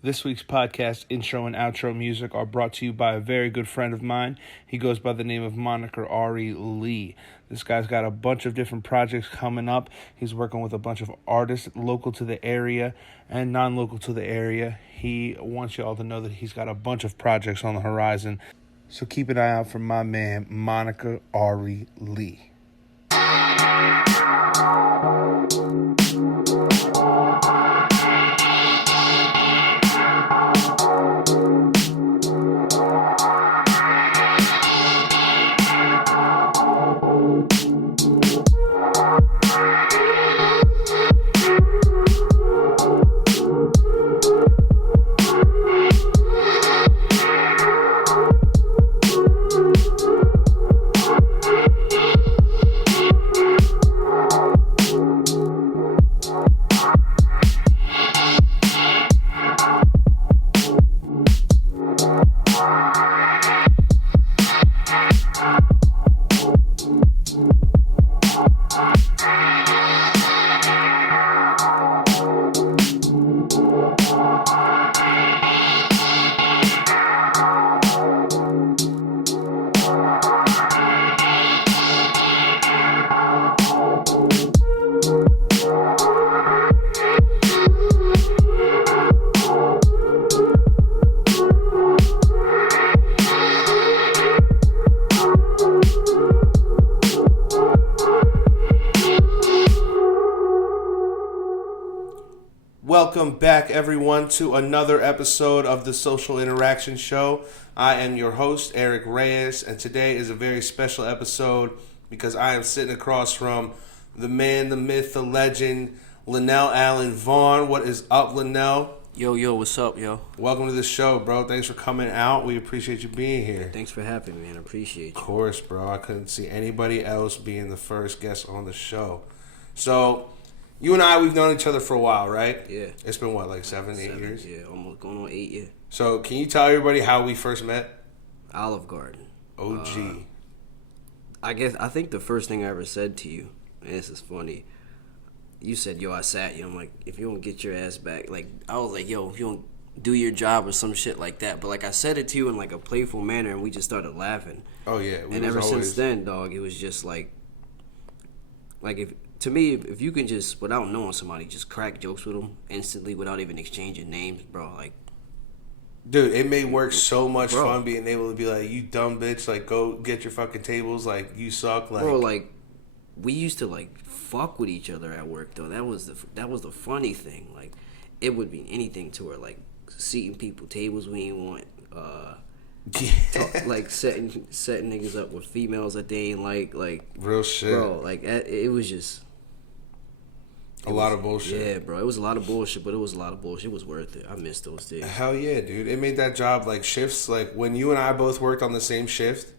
This week's podcast intro and outro music are brought to you by a very good friend of mine. He goes by the name of moniker Ari Lee. This guy's got a bunch of different projects coming up. He's working with a bunch of artists local to the area and non-local to the area. He wants you all to know that he's got a bunch of projects on the horizon. So keep an eye out for my man, moniker Ari Lee. Welcome back, everyone, to another episode of the Social Interaction Show. I am your host, Erik Reyes, and today is a very special episode because I am sitting across from the man, the myth, the legend, Lynell Allen Vaughn. What is up, Lynell? Yo, what's up, yo? Welcome to the show, bro. Thanks for coming out. We appreciate you being here. Thanks for having me, man. I appreciate you. Of course, bro. I couldn't see anybody else being the first guest on the show. So, you and I, we've known each other for a while, right? Yeah. It's been what, like 7, 8 years? Yeah, almost going on 8 years. So, can you tell everybody how we first met? Olive Garden. OG. I think the first thing I ever said to you, and this is funny, you said, yo, I sat you. I'm like, if you don't get your ass back, like, I was like, yo, if you don't do your job or some shit like that. But, like, I said it to you in, like, a playful manner, and we just started laughing. Oh, yeah. And ever since then, dog, it was just like if... To me, if you can just, without knowing somebody, just crack jokes with them instantly without even exchanging names, bro, like... Dude, it made work so much fun being able to be like, you dumb bitch, like, go get your fucking tables, like, you suck, like... Bro, like, we used to, like, fuck with each other at work, though. That was the funny thing. Like, it would be anything to her, like, seating people tables we ain't want, like, setting niggas up with females that they ain't like... Real shit. Bro, like, it was just... A lot of bullshit. Yeah, bro. It was a lot of bullshit, but it was a lot of bullshit. It was worth it. I missed those days. Hell yeah, dude. It made that job, like, shifts. Like, when you and I both worked on the same shift,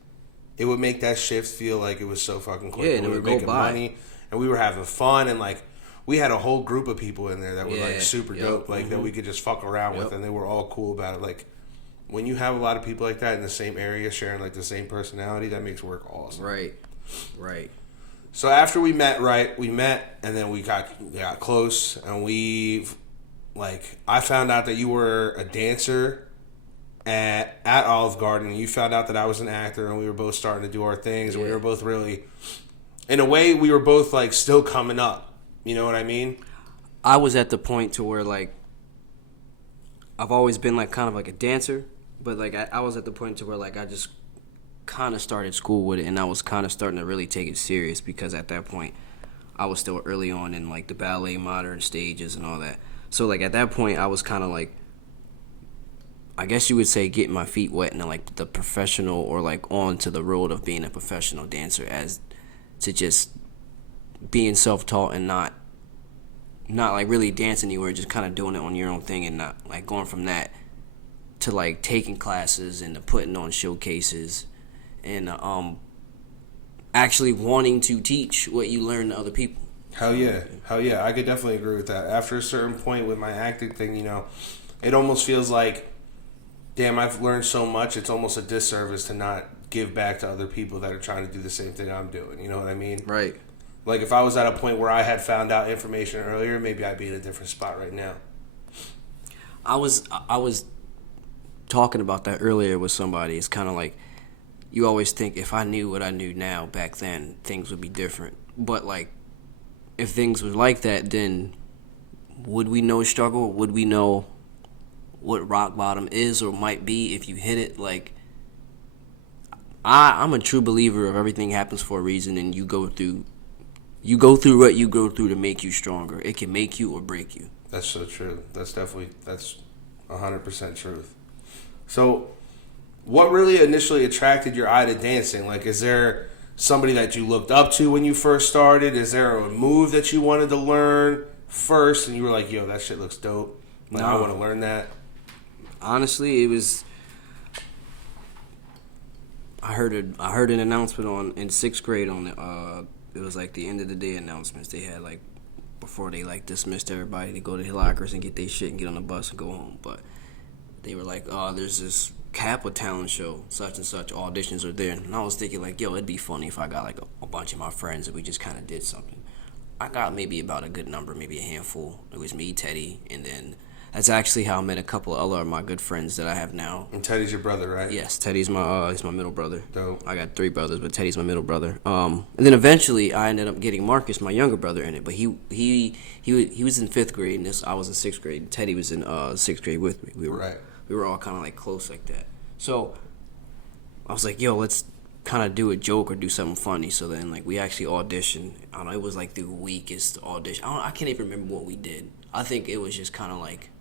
it would make that shift feel like it was so fucking quick. Yeah, and we were making money, and we were having fun, and, like, we had a whole group of people in there that were, like, super dope, like, that we could just fuck around with, and they were all cool about it. Like, when you have a lot of people like that in the same area sharing, like, the same personality, that makes work awesome. Right. So after we met, and then we got close, and I found out that you were a dancer at Olive Garden, and you found out that I was an actor, and we were both starting to do our things, and we were both really, in a way, we were both, like, still coming up. You know what I mean? I was at the point to where, like, I've always been, like, kind of like a dancer, but, like, I was at the point to where, like, I just kind of started school with it, and I was kind of starting to really take it serious because at that point I was still early on in, like, the ballet modern stages and all that. So, like, at that point I was kind of, like, I guess you would say getting my feet wet in, like, the professional or, like, on to the road of being a professional dancer, as to just being self-taught and not like really dancing anywhere, just kind of doing it on your own thing, and not, like, going from that to, like, taking classes and to putting on showcases and actually wanting to teach what you learn to other people. Hell yeah. I could definitely agree with that. After a certain point with my acting thing, you know, it almost feels like, damn, I've learned so much, it's almost a disservice to not give back to other people that are trying to do the same thing I'm doing. You know what I mean? Right. Like, if I was at a point where I had found out information earlier, maybe I'd be in a different spot right now. I was talking about that earlier with somebody. It's kind of like you always think if I knew what I knew now back then, things would be different. But like, if things were like that, then would we know struggle? Would we know what rock bottom is or might be if you hit it? Like, I'm a true believer of everything happens for a reason, and you go through what you go through to make you stronger. It can make you or break you. That's so true. That's 100% truth. So, what really initially attracted your eye to dancing? Like, is there somebody that you looked up to when you first started? Is there a move that you wanted to learn first, and you were like, "Yo, that shit looks dope. Like, I want to learn that." Honestly, it was. I heard an announcement in 6th grade on the. It was like the end of the day announcements. They had like before they like dismissed everybody to go to the lockers and get their shit and get on the bus and go home. But they were like, "Oh, there's this Kappa talent show, such and such. Auditions are there." And I was thinking like, "Yo, it'd be funny if I got like a bunch of my friends and we just kind of did something." I got maybe about a good number, maybe a handful. It was me, Teddy, and then that's actually how I met a couple of other of my good friends that I have now. And Teddy's your brother, right? Yes, Teddy's he's my middle brother. Dope. I got 3 brothers, but Teddy's my middle brother. And then eventually I ended up getting Marcus, my younger brother, in it. But he was in 5th grade, and I was in 6th grade. And Teddy was in 6th grade with me. We were all kind of like close like that. So I was like, yo, let's kind of do a joke or do something funny. So then like we actually auditioned. I don't know, it was like the weakest audition. I can't even remember what we did. I think it was just kind of like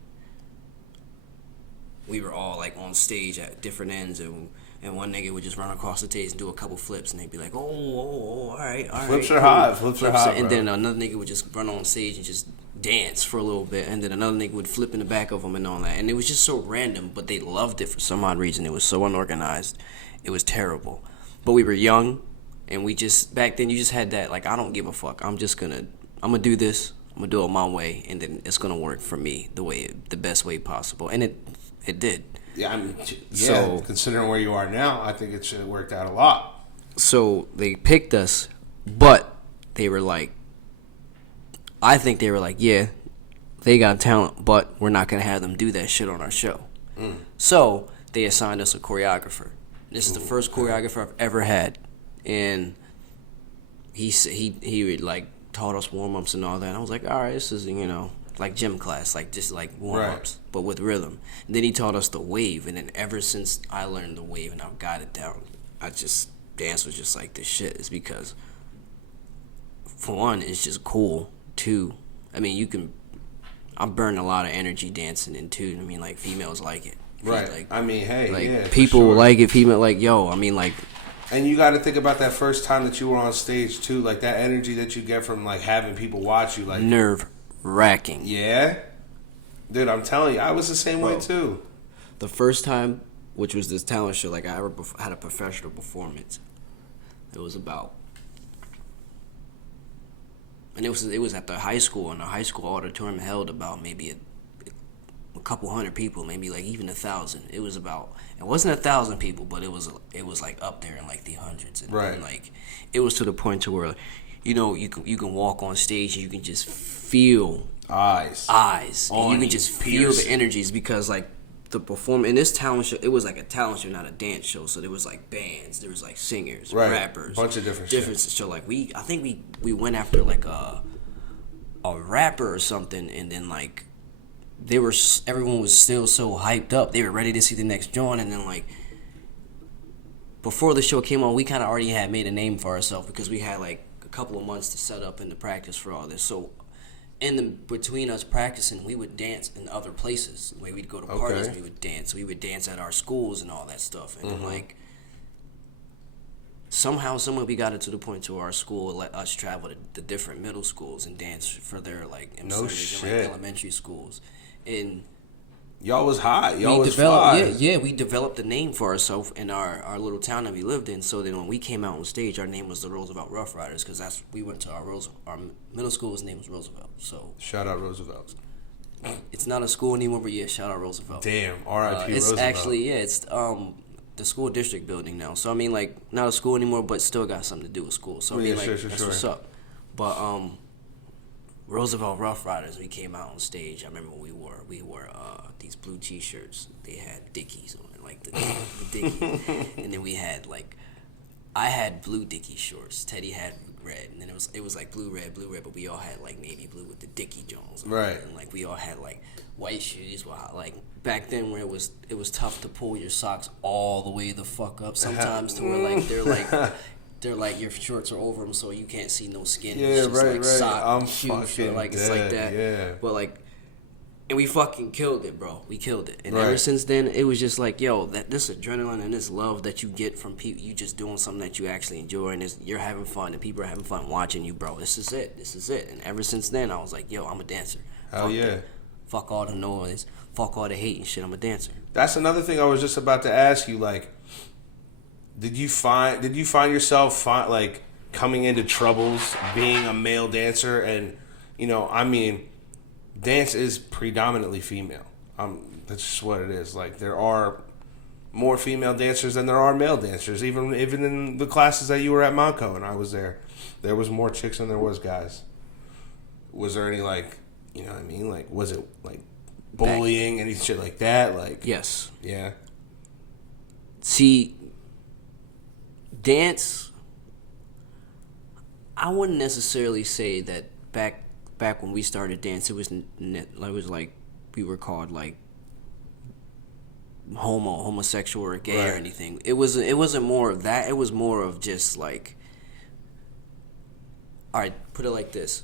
we were all like on stage at different ends, and one nigga would just run across the stage and do a couple flips, and they'd be like, oh, all right. Flips are hot, and then another nigga would just run on stage and just dance for a little bit, and then another nigga would flip in the back of them and all that, and it was just so random, but they loved it for some odd reason. It was so unorganized, it was terrible, but we were young, and we just back then you just had that like, I don't give a fuck. I'm gonna do this. I'm gonna do it my way, and then it's gonna work for me the best way possible, and it did. Yeah, I mean, so considering where you are now, I think it should have worked out a lot. So they picked us, but they were like, I think they were like, yeah, they got talent, but we're not gonna have them do that shit on our show. So they assigned us a choreographer. This is the first choreographer I've ever had, and he would like taught us warm ups and all that. And I was like, all right, this is like gym class, like just like warm ups, but with rhythm. And then he taught us the wave, and then ever since I learned the wave and I've got it down, dance was just like this shit. It's because for one, it's just cool. 2, I mean, I burn a lot of energy dancing, and 2, I mean, like females like it. Right. Like, I mean, hey, like yeah, people sure. like it. Female like, yo, I mean, like. And you got to think about that first time that you were on stage too, like that energy that you get from like having people watch you, like nerve-wracking. Yeah, dude, I'm telling you, I was the same way too. The first time, which was this talent show, like I ever had a professional performance. It was about, and it was at the high school, and the high school auditorium held about maybe a couple hundred people, maybe like even 1,000. It wasn't 1,000 people, but it was like up there in like the hundreds, and like it was to the point to where, you can walk on stage and you can just feel eyes, and you can just feel the energies, because like the performance in this talent show, it was like a talent show, not a dance show. So there was like bands, there was like singers, rappers, bunch of different shit. So like I think we went after like a rapper or something, and then like everyone was still so hyped up. They were ready to see the next joint, and then like before the show came on, we kind of already had made a name for ourselves because we had like a couple of months to set up and to practice for all this. So between us practicing, we would dance in other places. Like we'd go to parties, and we would dance. We would dance at our schools and all that stuff. And then like somehow we got it to the point to our school let us travel to the different middle schools and dance for their like elementary schools. And y'all was high. Y'all was fly. Yeah, we developed a name for ourselves in our little town that we lived in. So then when we came out on stage, our name was the Roosevelt Rough Riders, because we went to our middle school's name was Roosevelt. So shout out Roosevelt. It's not a school anymore, but yeah, shout out Roosevelt. Damn, R.I.P. It's Roosevelt. Actually, it's the school district building now. So I mean, like not a school anymore, but still got something to do with school. So I mean, like that's what's up. But Roosevelt Rough Riders. We came out on stage. I remember we wore these blue T-shirts. They had Dickies on it, like the Dickies. And then we had like, I had blue Dickie shorts. Teddy had red, and then it was like blue red, but we all had like navy blue with the Dickie Jones. Right. And like we all had like white shoes. Well, like back then where it was tough to pull your socks all the way the fuck up sometimes to where like they're like your shorts are over them, so you can't see no skin. Yeah, it's just right, like right. sock, I'm shoes, fucking like dead, it's like that. yeah. But like, and we fucking killed it, bro. We killed it. And right. ever since then, it was just like, yo, this adrenaline and this love that you get from people, you just doing something that you actually enjoy, and you're having fun, and people are having fun watching you, bro. This is it. And ever since then, I was like, yo, I'm a dancer. Hell yeah. Fuck all the noise. Fuck all the hate and shit. I'm a dancer. That's another thing I was just about to ask you. Like, did you find yourself like coming into troubles being a male dancer? And I mean, dance is predominantly female. That's just what it is. Like, there are more female dancers than there are male dancers. Even in the classes that you were at Monco and I was there was more chicks than there was guys. Was there any like, what I mean? Like, was it like bullying, any shit like that? Like, yes. Yeah. See, dance, I wouldn't necessarily say that back when we started dance, it was like we were called like homosexual or gay right. or anything. It wasn't more of that. It was more of just like, all right, put it like this.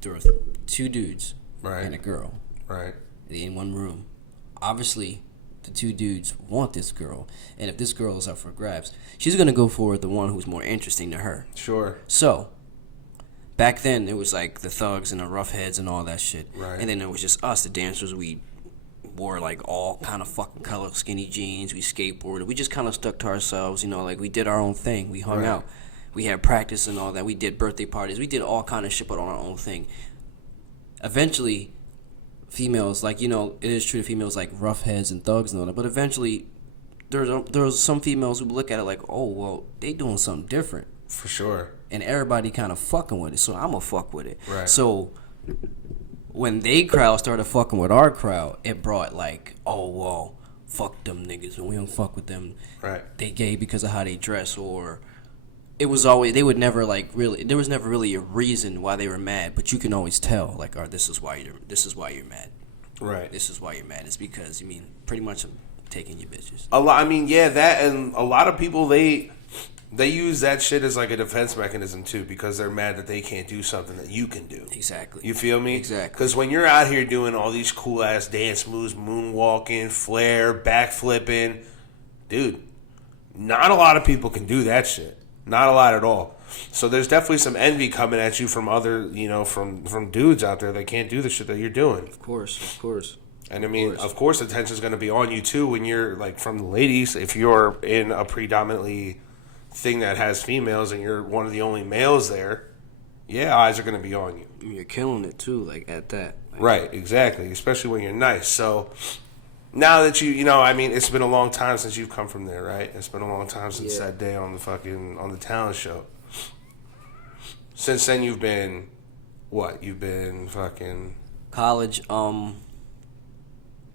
There were two dudes right. and a girl. Right. In one room. Obviously, the two dudes want this girl, and if this girl is up for grabs, she's gonna go for the one who's more interesting to her. Sure. So, back then it was like the thugs and the rough heads and all that shit, right. And then it was just us, the dancers. We wore like all kind of fucking color skinny jeans. We skateboarded. We just kind of stuck to ourselves, like we did our own thing. We hung right. out. We had practice and all that. We did birthday parties. We did all kind of shit, but on our own thing. Eventually, females, like, it is true that females like rough heads and thugs and all that, but eventually there's some females who look at it like, oh, well, they doing something different. For sure. And everybody kind of fucking with it, so I'm going to fuck with it. Right. So when they crowd started fucking with our crowd, it brought like, oh, well, fuck them niggas, and we don't fuck with them. Right. They gay because of how they dress, or it was always, they would never like really, there was never really a reason why they were mad, but you can always tell, like, oh, this is why you're mad. Right. This is why you're mad. It's because, pretty much I'm taking your bitches. That, and a lot of people, they use that shit as like a defense mechanism too, because they're mad that they can't do something that you can do. Exactly. You feel me? Exactly. Because when you're out here doing all these cool ass dance moves, moonwalking, flare, backflipping, dude, not a lot of people can do that shit. Not a lot at all. So there's definitely some envy coming at you from other, from dudes out there that can't do the shit that you're doing. Of course. And of course attention's going to be on you too when you're like from the ladies. If you're in a predominantly thing that has females and you're one of the only males there, yeah, eyes are going to be on you. You're killing it too, like at that. Like, right, exactly. Especially when you're nice. So now that it's been a long time since you've come from there, right? It's been a long time since that day on the talent show. Since then, you've been what? You've been fucking college.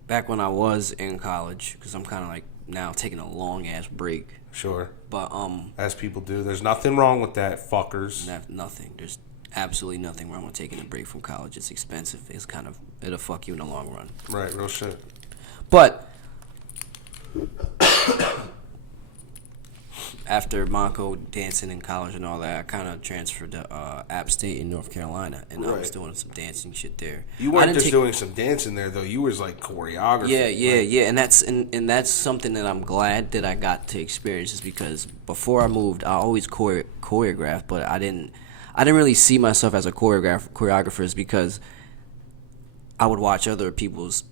Back when I was in college, because I'm kind of like now taking a long ass break. Sure. But as people do, there's nothing wrong with that, fuckers. Nothing. There's absolutely nothing wrong with taking a break from college. It's expensive. It'll fuck you in the long run. Right. Real shit. But after Monco dancing in college and all that, I kind of transferred to App State in North Carolina, and I was doing some dancing shit there. You weren't just doing some dancing there, though. You was like choreography. Yeah, and that's something that I'm glad that I got to experience, is because before I moved, I always choreographed, but I didn't really see myself as a choreographer, is because I would watch other people's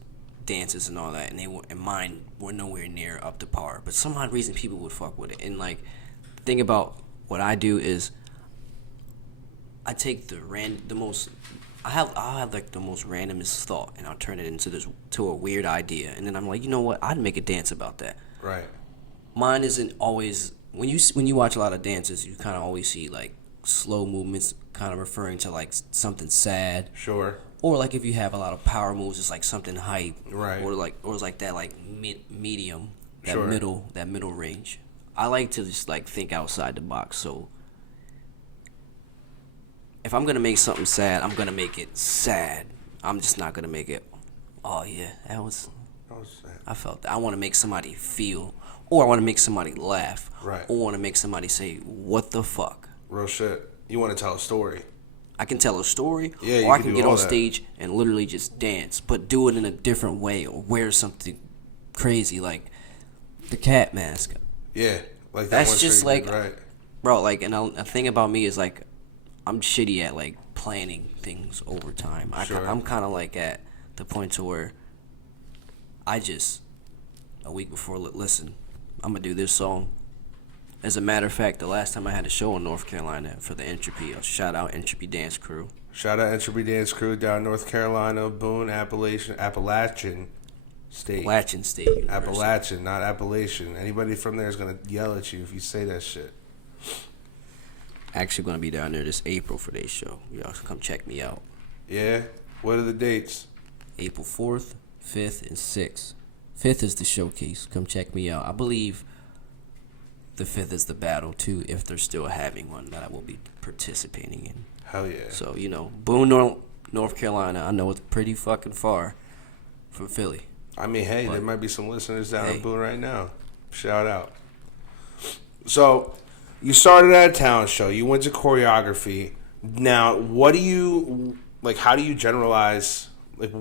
dances and all that, and mine were nowhere near up to par. But some odd reason people would fuck with it. And like, the thing about what I do is I take I'll have like the most randomest thought, and I'll turn it into a weird idea, and then I'm like, you know what? I'd make a dance about that. Right. Mine isn't always, when you watch a lot of dances, you kind of always see like slow movements, kind of referring to like something sad. Sure. Or like if you have a lot of power moves, it's like something hype. Right. Or it's like that like medium, that Sure. middle range. I like to just like think outside the box. So if I'm gonna make something sad, I'm gonna make it sad. I'm just not gonna make it. Oh yeah, that was sad. I felt that. I want to make somebody feel, or I want to make somebody laugh, Right. or I want to make somebody say, "What the fuck." Real shit. You want to tell a story. I can tell a story, Yeah, or I you can do get all on that. stage and literally just dance, but do it in a different way, or wear something crazy like the cat mask. Yeah, like that That's one just trick you like, did, right. bro. Like, and a thing about me is like, I'm shitty at like planning things over time. Sure. I'm kind of like at the point to where I just a week before listen, I'm gonna do this song. As a matter of fact, the last time I had a show in North Carolina for the Entropy, shout out Entropy Dance Crew. Shout out Entropy Dance Crew down North Carolina, Boone, Appalachian State. Appalachian State University. Appalachian, not Appalachian. Anybody from there is gonna yell at you if you say that shit. Actually gonna be down there this April for their show. Y'all come check me out. Yeah? What are the dates? April 4th, 5th, and 6th. 5th is the showcase. Come check me out. I believe the 5th is the battle, too, if they're still having one that I will be participating in. Hell yeah. So, Boone, North Carolina. I know it's pretty fucking far from Philly. I mean, hey, But- there might be some listeners down in Hey. Boone right now. Shout out. So, you started at a talent show. You went to choreography. Now, what do you, like, how do you generalize, like,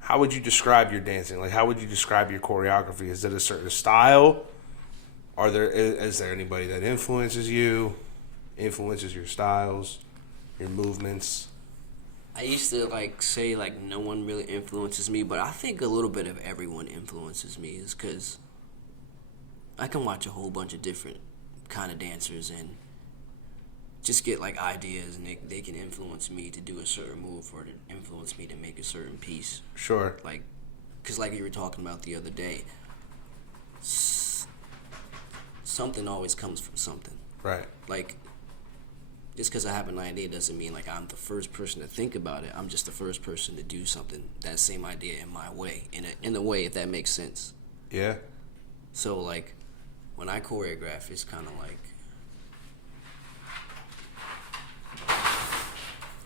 how would you describe your dancing? Like, how would you describe your choreography? Is it a certain style? Is there anybody that influences you, influences your styles, your movements? I used to say no one really influences me, but I think a little bit of everyone influences me is because I can watch a whole bunch of different kind of dancers and just get ideas, and they can influence me to do a certain move or to influence me to make a certain piece. Sure. Because you were talking about the other day, something always comes from something. Right. Just because I have an idea doesn't mean I'm the first person to think about it. I'm just the first person to do something, that same idea in my way, in a way, if that makes sense. Yeah. So when I choreograph, it's kind of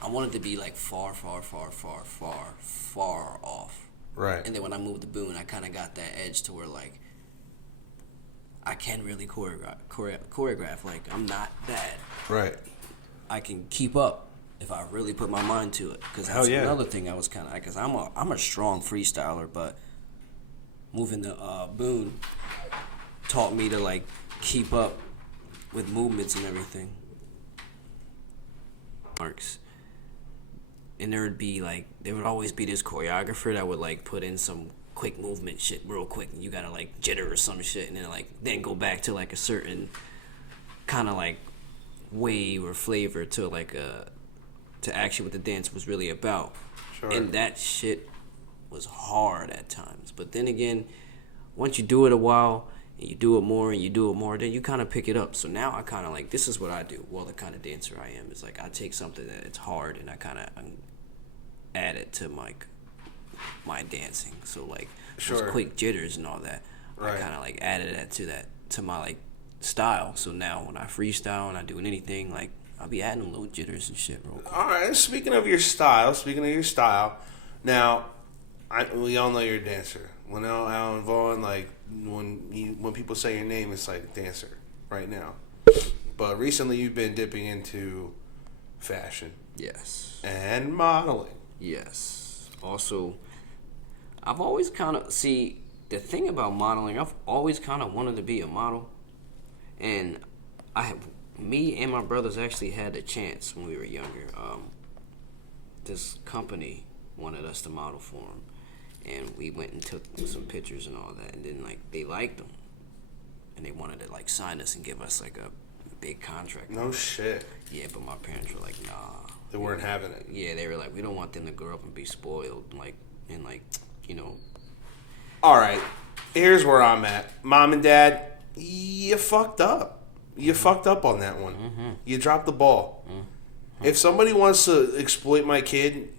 I want it to be far, far, far, far, far, far off. Right. And then when I moved to Boone, I kind of got that edge to where I can really choreograph. I'm not bad. Right. I can keep up if I really put my mind to it. Because that's another thing I was kind of because I'm a strong freestyler, but moving to Boone taught me to keep up with movements and everything. Marks. And there would always be this choreographer that would put in some quick movement shit real quick, and you gotta jitter or some shit, and then go back to a certain kind of wave or flavor to to actually what the dance was really about. Sure. And that shit was hard at times, but then again, once you do it a while and you do it more and you do it more, then you kind of pick it up. So now I kind of this is what I do. Well, the kind of dancer I am is I take something that it's hard and I kind of add it to my dancing. So Sure. those quick jitters and all that, Right. I kind of added that to my style. So now when I freestyle and I do anything, I'll be adding little jitters and shit real quick. All right. Speaking of your style, now we all know you're a dancer. Lynell Allen Vaughn, when people say your name, it's dancer right now. But recently, you've been dipping into fashion Yes. and modeling. Yes. Also, I've always the thing about modeling, I've always kind of wanted to be a model. And me and my brothers actually had a chance when we were younger. This company wanted us to model for them. And we went and took some pictures and all that. And then, they liked them. And they wanted to, sign us and give us, a big contract. No shit. Yeah, but my parents were nah. They weren't having it. Yeah, they were we don't want them to grow up and be spoiled, All right. Here's where I'm at. Mom and Dad, you fucked up. You fucked up on that one. Mm-hmm. You dropped the ball. If somebody wants to exploit my kid,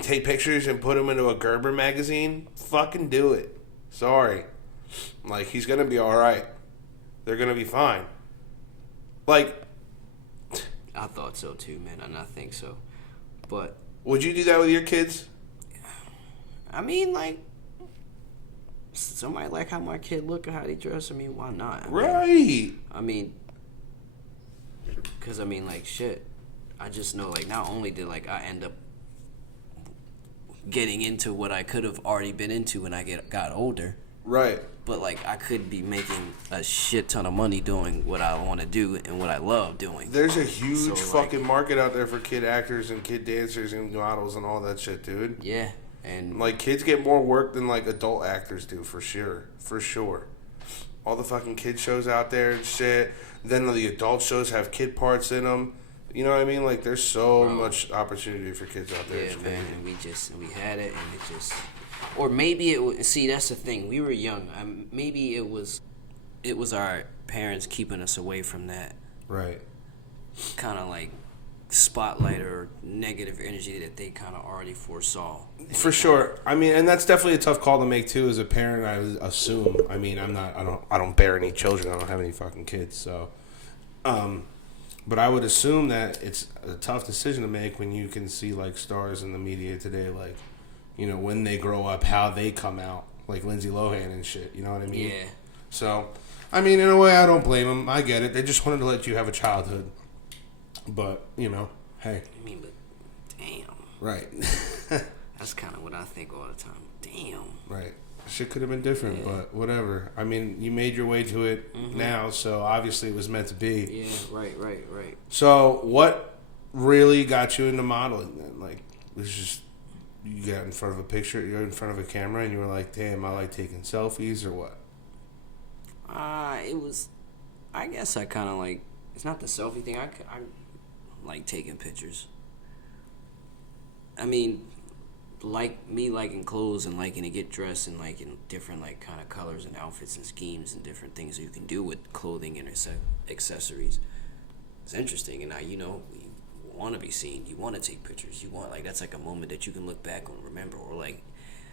take pictures and put him into a Gerber magazine, fucking do it. Sorry. Like, he's going to be all right. They're going to be fine. Like, I thought so too, man, and I think so. But would you do that with your kids? I mean, like, somebody like how my kid look or how they dress. I mean, why not? I mean, because I mean, like, shit. I just know, like, not only did like I end up getting into what I could have already been into when I got older. Right. But, like, I could be making a shit ton of money doing what I want to do and what I love doing. There's a huge fucking market out there for kid actors and kid dancers and models and all that shit, dude. Yeah. And, like, kids get more work than, like, adult actors do, for sure. For sure. All the fucking kid shows out there and shit. Then the adult shows have kid parts in them. You know what I mean? Like, there's so much opportunity for kids out there. Yeah, man. And we had it, and it just... Or maybe it was... See, that's the thing. We were young. Maybe it was our parents keeping us away from that. Right. Kind of like spotlight or negative energy that they kind of already foresaw. For sure. I mean, and that's definitely a tough call to make too. As a parent, I assume. I mean, I don't bear any children. I don't have any fucking kids. So, but I would assume that it's a tough decision to make when you can see like stars in the media today, like, you know, when they grow up, how they come out, like Lindsay Lohan and shit. You know what I mean? Yeah. So, I mean, in a way, I don't blame them. I get it. They just wanted to let you have a childhood. But, you know, hey. I mean, but damn. Right. That's kind of what I think all the time. Damn. Right. Shit could have been different, but whatever. I mean, you made your way to it now, so obviously it was meant to be. Yeah, right. So, what really got you into modeling then? Like, it was just, you got in front of a picture, you're in front of a camera, and you were like, damn, I like taking selfies, or what? It was, I guess I kind of like, it's not the selfie thing, I like taking pictures. I mean, like me liking clothes and liking to get dressed and liking different like kind of colors and outfits and schemes and different things that you can do with clothing and accessories. It's interesting, and now you know you want to be seen. You want to take pictures. You want like that's like a moment that you can look back on, and remember, or like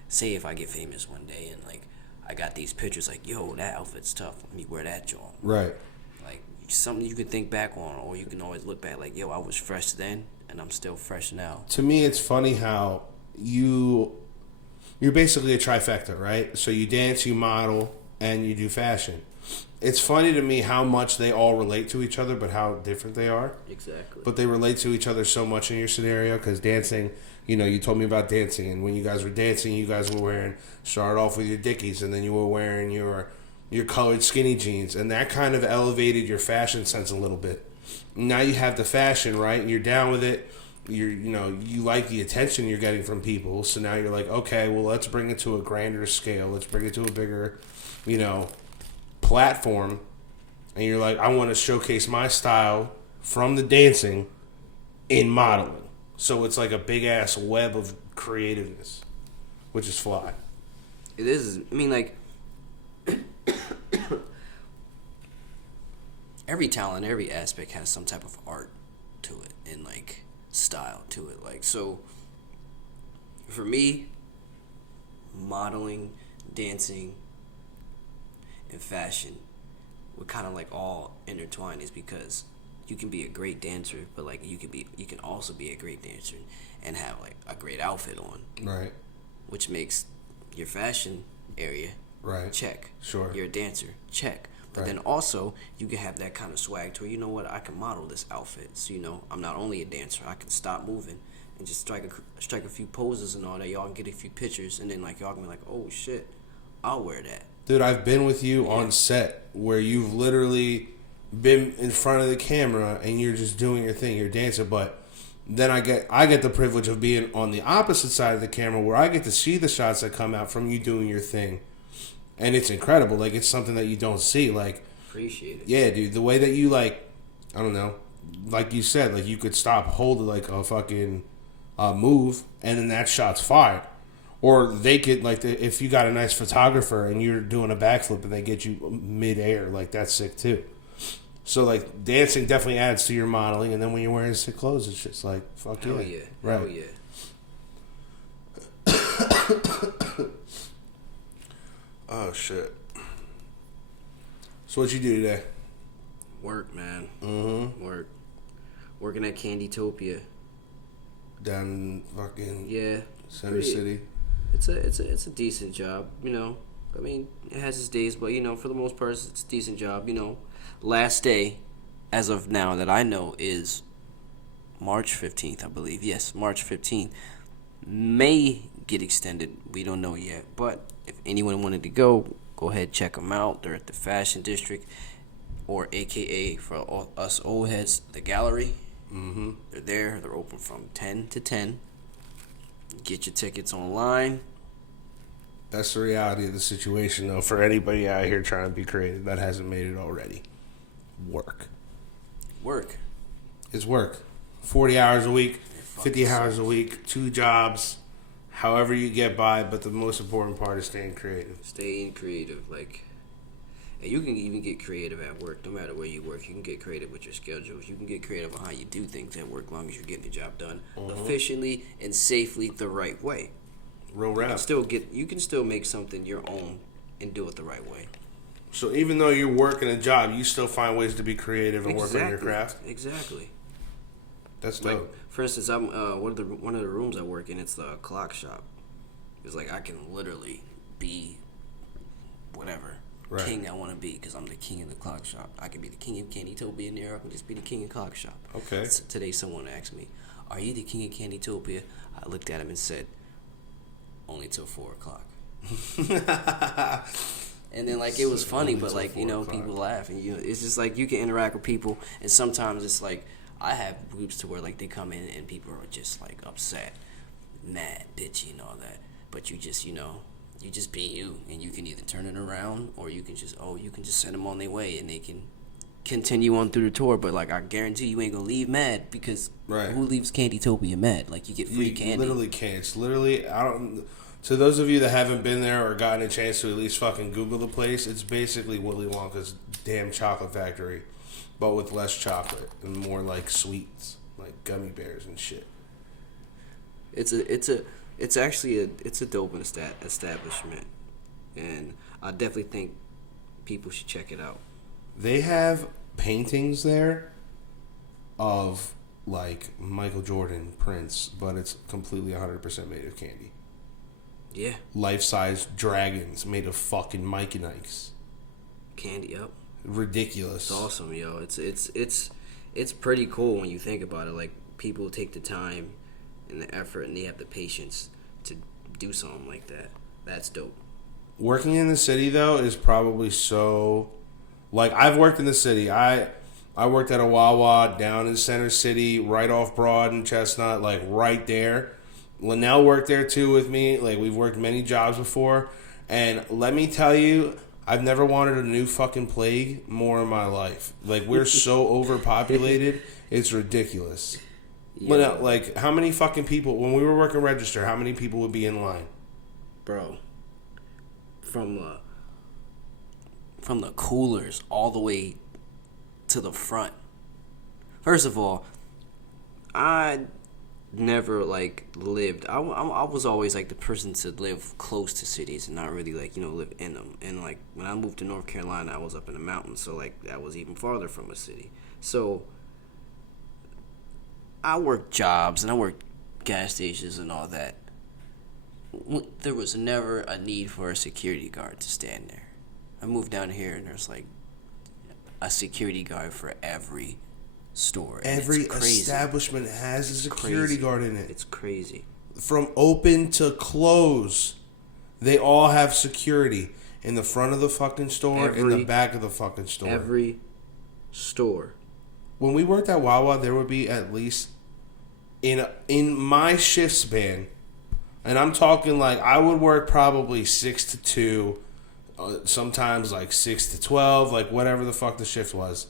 say if I get famous one day and like I got these pictures, like yo that outfit's tough. Let me wear that joint. Right. Like something you can think back on, or you can always look back like yo I was fresh then and I'm still fresh now. To me, it's funny how you're basically a trifecta, right? So you dance, you model, and you do fashion. It's funny to me how much they all relate to each other, but how different they are. Exactly. But they relate to each other so much in your scenario, because dancing, you know, you told me about dancing, and when you guys were dancing, you guys were wearing, started off with your Dickies, and then you were wearing your colored skinny jeans, and that kind of elevated your fashion sense a little bit. Now you have the fashion, right? And you're down with it. You like the attention you're getting from people. So now you're like, okay, well, let's bring it to a grander scale. Let's bring it to a bigger, platform. And you're like, I want to showcase my style from the dancing in modeling. So it's like a big ass web of creativeness, which is fly. It is. I mean, like, every talent, every aspect has some type of art to it and, like, style to it. Like, so, for me, modeling, dancing, and fashion were kind of, like, all intertwined is because you can be a great dancer, but, like, you can also be a great dancer and have, like, a great outfit on. Right. Which makes your fashion area right. Check. Sure. You're a dancer. Check. But right. then also, you can have that kind of swag to where, you know what, I can model this outfit. So, I'm not only a dancer, I can stop moving and just strike a few poses and all that. Y'all can get a few pictures, and then, like, y'all can be like, oh, shit, I'll wear that. Dude, I've been with you on set where you've literally been in front of the camera and you're just doing your thing, you're dancing, but then I get the privilege of being on the opposite side of the camera where I get to see the shots that come out from you doing your thing. And it's incredible. Like, it's something that you don't see. Like, appreciate it. Yeah, dude. The way that you, like, I don't know, like you said, like, you could stop, hold, like, a fucking move, and then that shot's fired. Or they could, like, if you got a nice photographer and you're doing a backflip and they get you midair, like, that's sick, too. So, like, dancing definitely adds to your modeling, and then when you're wearing sick clothes, it's just like, fuck Hell yeah. yeah. Right. Hell yeah. Oh, shit. So, what you do today? Work, man. Mm-hmm. Work. Working at Candytopia. Down in fucking Yeah. Center City. It's a decent job, you know. I mean, it has its days, but you know, for the most part, it's a decent job. You know, last day, as of now that I know, is March 15th, I believe. Yes, March 15th. May get extended. We don't know yet. But if anyone wanted to go ahead, check them out. They're at the Fashion District, or AKA for all, us old heads, the Gallery. Mm-hmm. They're there. They're open from 10 to 10. Get your tickets online. That's the reality of the situation, though, for anybody out here trying to be creative that hasn't made it already. Work. Work. It's work. 40 hours a week, It 50 fucking hours a week, 2 jobs, however you get by, but the most important part is staying creative. Staying creative, like, and you can even get creative at work. No matter where you work, you can get creative with your schedules. You can get creative on how you do things at work, as long as you're getting the job done efficiently and safely the right way. Real rap. You can still make something your own and do it the right way. So even though you're working a job, you still find ways to be creative and work on your craft. Exactly. That's Like, dope. for instance, I'm one of the rooms I work in. It's the clock shop. It's like I can literally be whatever king I want to be, because I'm the king of the clock shop. I can be the king of Candytopia in there. I can just be the king of clock shop. Okay. Today someone asked me, "Are you the king of Candytopia?" I looked at him and said, "Only till 4 o'clock." And then, like, it was funny, but, like, you know, people laugh, and, you know, it's just like you can interact with people, and sometimes it's like I have groups to where, like, they come in and people are just, like, upset, mad, bitchy, and all that, but you just, you know, you just be you, and you can either turn it around, or you can just send them on their way, and they can continue on through the tour. But, like, I guarantee you ain't gonna leave mad, because who leaves Candytopia mad? Like, you get free candy. You literally can't. It's literally, to those of you that haven't been there or gotten a chance to at least fucking Google the place, it's basically Willy Wonka's damn chocolate factory, but with less chocolate and more like sweets, like gummy bears and shit. It's actually a dope establishment, and I definitely think people should check it out. They have paintings there of like Michael Jordan, Prince, but it's completely 100% made of candy. Yeah. Life-size dragons made of fucking Mike and Ike's. Candy up. Ridiculous. It's awesome, yo. It's pretty cool when you think about it. Like, people take the time and the effort, and they have the patience to do something like that. That's dope. Working in the city, though, is probably so... Like, I've worked in the city. I worked at a Wawa down in Center City, right off Broad and Chestnut, like, right there. Lynell worked there, too, with me. Like, we've worked many jobs before. And let me tell you, I've never wanted a new fucking plague more in my life. Like, we're so overpopulated, it's ridiculous. Yeah. Lynell, like, how many fucking people... When we were working register, how many people would be in line? Bro, from the coolers all the way to the front. First of all, I never, like, lived. I was always, like, the person to live close to cities and not really, like, you know, live in them. And, like, when I moved to North Carolina, I was up in the mountains, so, like, that was even farther from a city. So I worked jobs and I worked gas stations and all that. There was never a need for a security guard to stand there. I moved down here, and there's, like, a security guard for every store. Every establishment has a security guard in it. It's crazy. From open to close, they all have security in the front of the fucking store, in the back of the fucking store. Every store. When we worked at Wawa, there would be at least in my shift span, and I'm talking like I would work probably 6 to 2, sometimes like 6 to 12, like whatever the fuck the shift was.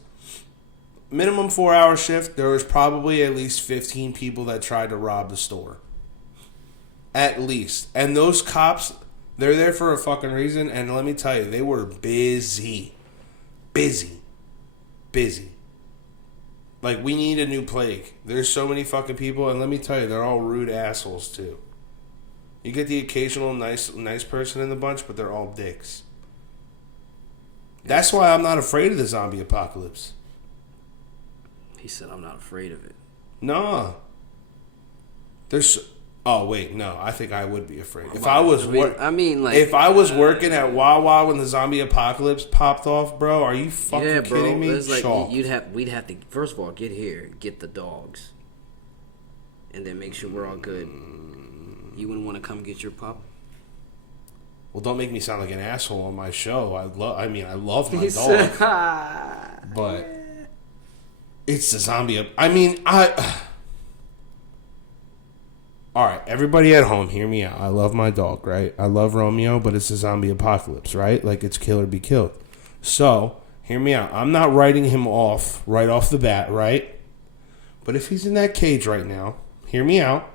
Minimum 4-hour shift, there was probably at least 15 people that tried to rob the store. At least. And those cops, they're there for a fucking reason, and let me tell you, they were busy. Busy. busy. Like, we need a new plague. There's so many fucking people, and let me tell you, they're all rude assholes, too. You get the occasional nice person in the bunch, but they're all dicks. That's why I'm not afraid of the zombie apocalypse. He said, I'm not afraid of it. No. There's... Oh, wait, no. I think I would be afraid. If I was working at Wawa when the zombie apocalypse popped off, bro, are you fucking kidding me? It's like we'd have to, first of all, get here, get the dogs, and then make sure we're all good. You wouldn't want to come get your pup? Well, don't make me sound like an asshole on my show. I love my dog. But it's the zombie. All right, everybody at home, hear me out. I love my dog, right? I love Romeo, but it's a zombie apocalypse, right? Like, it's kill or be killed. So, hear me out. I'm not writing him off right off the bat, right? But if he's in that cage right now, hear me out.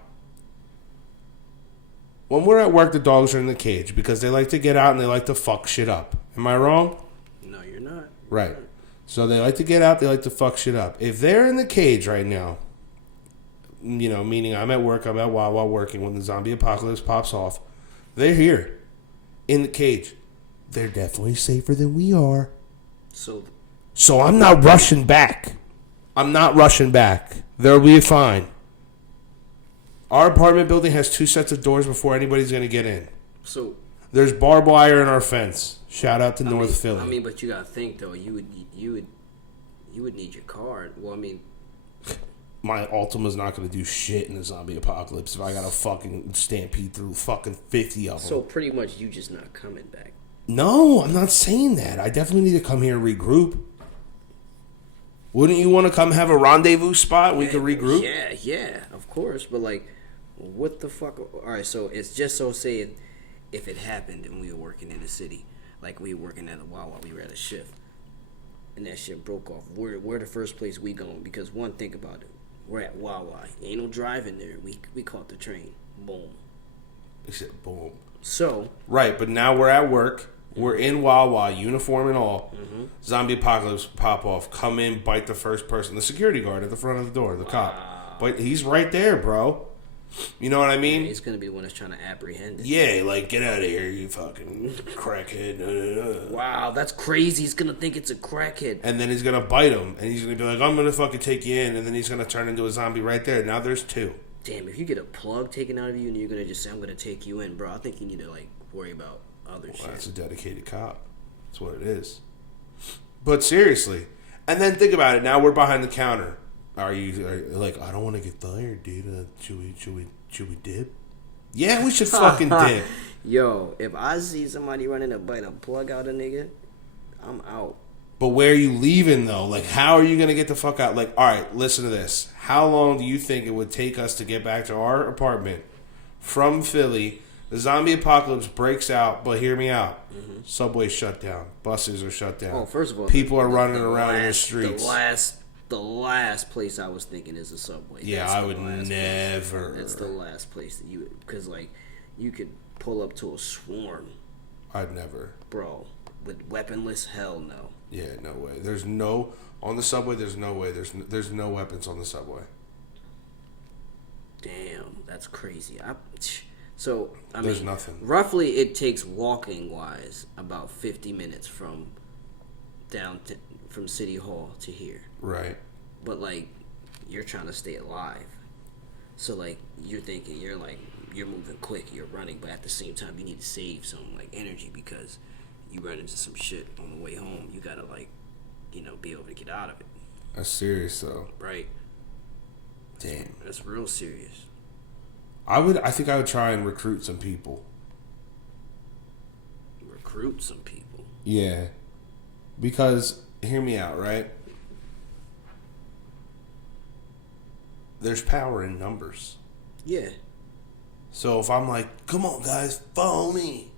When we're at work, the dogs are in the cage because they like to get out and they like to fuck shit up. Am I wrong? No, you're not. Right. So they like to get out, they like to fuck shit up. If they're in the cage right now, you know, meaning I'm at work, I'm at Wawa working when the zombie apocalypse pops off, they're here in the cage. They're definitely safer than we are. So I'm not rushing back. They'll be fine. Our apartment building has 2 sets of doors before anybody's going to get in. So there's barbed wire in our fence. Shout out to North Philly. But you got to think, though, you would need your card. Well, my Altima's not going to do shit in the zombie apocalypse if I got to fucking stampede through fucking 50 of them. So pretty much you just not coming back. No, I'm not saying that. I definitely need to come here and regroup. Wouldn't you want to come have a rendezvous spot we could regroup? Yeah, of course. But, like, what the fuck? All right, so it's just so saying if it happened and we were working in the city, like we were working at a Wawa, we were at a shift, and that shit broke off. Where the first place we going? Because one, think about it. We're at Wawa. Ain't no driving there. We caught the train. Boom. He said boom. So. Right, but now we're at work. We're in Wawa, uniform and all. Mm-hmm. Zombie apocalypse pop off. Come in, bite the first person. The security guard at the front of the door, the cop. But he's right there, bro. You know what I mean? Yeah, he's going to be the one that's trying to apprehend it. Yeah, like, get out of here, you fucking crackhead. Wow, that's crazy. He's going to think it's a crackhead. And then he's going to bite him. And he's going to be like, I'm going to fucking take you in. And then he's going to turn into a zombie right there. Now there's 2. Damn, if you get a plug taken out of you and you're going to just say, I'm going to take you in, bro, I think you need to, like, worry about other shit. That's a dedicated cop. That's what it is. But seriously. And then think about it. Now we're behind the counter. Are you like, I don't want to get fired, dude. Should we dip? Yeah, we should fucking dip. Yo, if I see somebody running to bite a plug out a nigga, I'm out. But where are you leaving, though? Like, how are you going to get the fuck out? Like, all right, listen to this. How long do you think it would take us to get back to our apartment from Philly? The zombie apocalypse breaks out, but hear me out. Mm-hmm. Subway's shut down. Buses are shut down. Oh, first of all, people are running around in the streets. The last place I was thinking is a Subway. Yeah, I would never. Place. That's the last place that you would, because like you could pull up to a swarm. I'd never, bro. With weaponless, hell no. Yeah, no way. There's no on the Subway. There's no way. There's no weapons on the Subway. Damn, that's crazy. So there's nothing. Roughly, it takes walking wise about 50 minutes from City Hall to here. Right. But like, you're trying to stay alive. So like, you're thinking you're moving quick, you're running, but at the same time, you need to save some like energy because you run into some shit on the way home. You gotta like, be able to get out of it. That's serious though. Right. Damn. That's real serious. I think I would try and recruit some people. Recruit some people? Yeah. Because, hear me out, right? There's power in numbers. Yeah. So if I'm like, come on guys, follow me.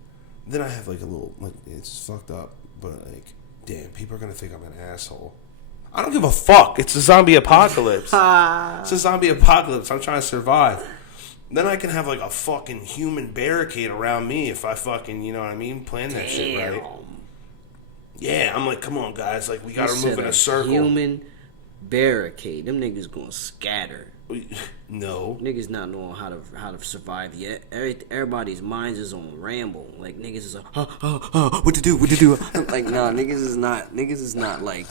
Then I have like a little, like, it's fucked up. But like, damn, people are going to think I'm an asshole. I don't give a fuck. It's a zombie apocalypse. It's a zombie apocalypse. I'm trying to survive. Then I can have like a fucking human barricade around me if I fucking, you know what I mean? Plan that shit right. Yeah, I'm like, come on, guys. Like, we got to You move said in a circle. Human barricade. Them niggas gonna scatter. No. Niggas not knowing how to survive yet. Everybody's minds is on ramble. Like niggas is like, what to do? Like nah, niggas is not like,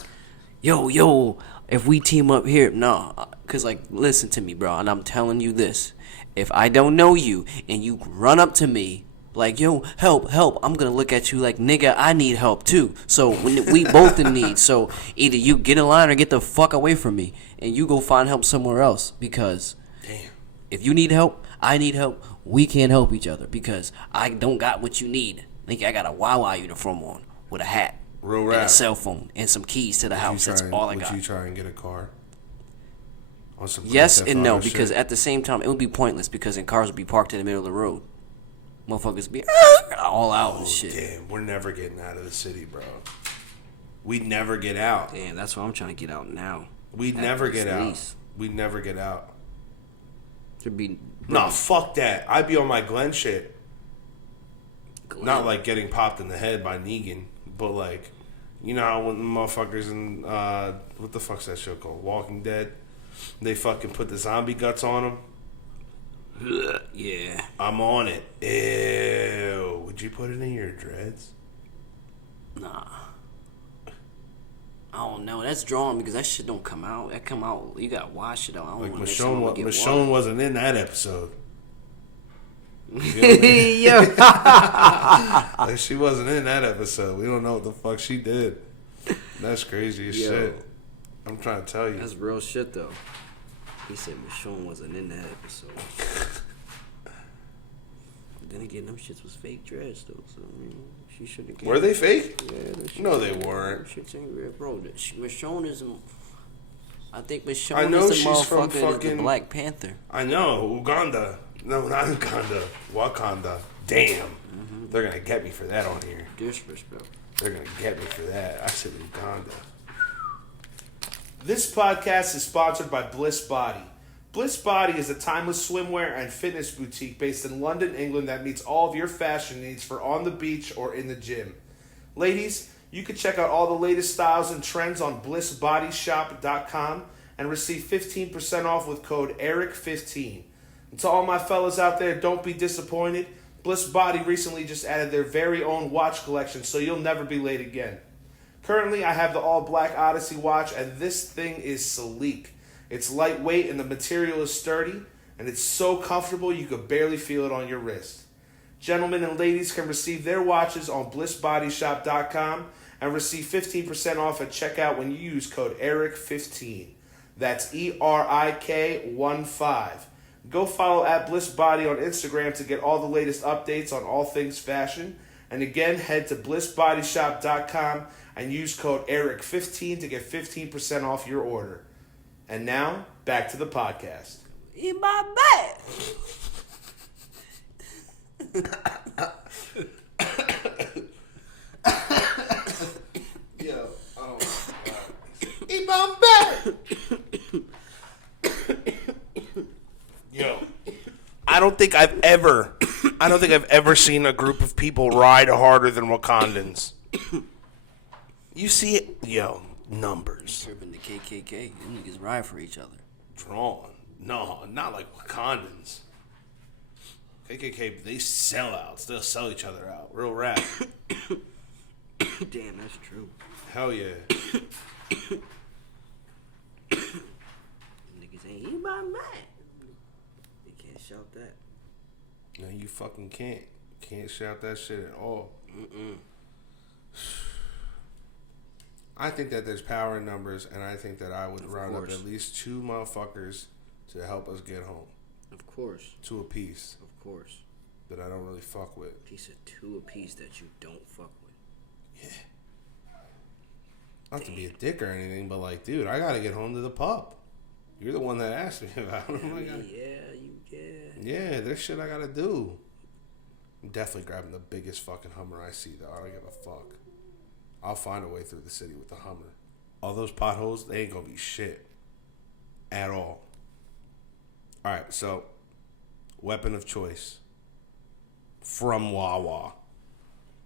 yo, if we team up here, no, cause like listen to me, bro, and I'm telling you this: if I don't know you and you run up to me like, yo, help, I'm gonna look at you like, nigga, I need help too. So when we both in need, so either you get in line or get the fuck away from me, and you go find help somewhere else because. Damn. If you need help, I need help. We can't help each other because I don't got what you need. Nigga, I got a Wawa uniform on with a hat, Real and rap. a cell phone, and some keys to the house. That's all I got. Would you try and get a car? On some Yes Grand Theft and no, Auto because shit? at the same time, it would be pointless because then cars would be parked in the middle of the road. Motherfuckers be all out and shit. Damn, we're never getting out of the city, bro. We never get out. Damn, that's why I'm trying to get out now. We'd At never get out. least. We'd never get out. Should be Nah, fuck that. I'd be on my Glenn shit. Glenn. Not like getting popped in the head by Negan, but like, you know how when the motherfuckers in, what the fuck's that show called? Walking Dead? They fucking put the zombie guts on them. Yeah. I'm on it. Ew. Would you put it in your dreads? Nah. I don't know. That's drawn because that shit don't come out. That come out. You gotta wash it out. I don't Like want Michonne wasn't in that episode. Yo. Like she wasn't in that episode. We don't know what the fuck she did. That's crazy as Yo. shit. I'm trying to tell you. That's real shit though. He said Michonne wasn't in that episode. But then again, them shits was fake dreads though. So you know, she shouldn't have. Were they fake? Yeah. No, they weren't. Shit's ain't real, bro. Michonne is. I think Michonne I know is the she's from motherfucker that's the fucking Black Panther. I know, Uganda. No, not Uganda. Wakanda. Damn. They're gonna get me for that on here. Disrespect. They're gonna get me for that. I said Uganda. This podcast is sponsored by Bliss Body. Bliss Body is a timeless swimwear and fitness boutique based in London, England that meets all of your fashion needs for on the beach or in the gym. Ladies, you can check out all the latest styles and trends on blissbodyshop.com and receive 15% off with code ERIK15. And to all my fellas out there, don't be disappointed. Bliss Body recently just added their very own watch collection, so you'll never be late again. Currently, I have the all-black Odyssey watch, and this thing is sleek. It's lightweight, and the material is sturdy, and it's so comfortable you could barely feel it on your wrist. Gentlemen and ladies can receive their watches on blissbodyshop.com and receive 15% off at checkout when you use code ERIK15. That's ERIK15. Go follow at Bliss Body on Instagram to get all the latest updates on all things fashion. And again, head to blissbodyshop.com and use code ERIK15 to get 15% off your order. And now, back to the podcast. In my bed. Yo, oh my God. Eat my back! Yo, I don't think I've ever seen a group of people ride harder than Wakandans. You see it? Yo, numbers. Tripping the KKK. Them niggas ride for each other. Drawn. No, not like Wakandans. KKK, they sell outs. They'll sell each other out. Real rap. Damn, that's true. Hell yeah. Niggas ain't eat my man. They can't shout that. No, you fucking can't. Can't shout that shit at all. I think that there's power in numbers, and I think that I would round up at least 2 motherfuckers to help us get home. Of course. 2 apiece. Of course. That I don't really fuck with. Piece of 2 apiece that you don't fuck with. Yeah. Not to be a dick or anything, but like, dude, I gotta get home to the pup. You're the one that asked me about it. I'm like, yeah, there's shit I gotta do. I'm definitely grabbing the biggest fucking Hummer I see, though. I don't give a fuck. I'll find a way through the city with the Hummer. All those potholes, they ain't gonna be shit. At all. Alright, so, weapon of choice. From Wawa.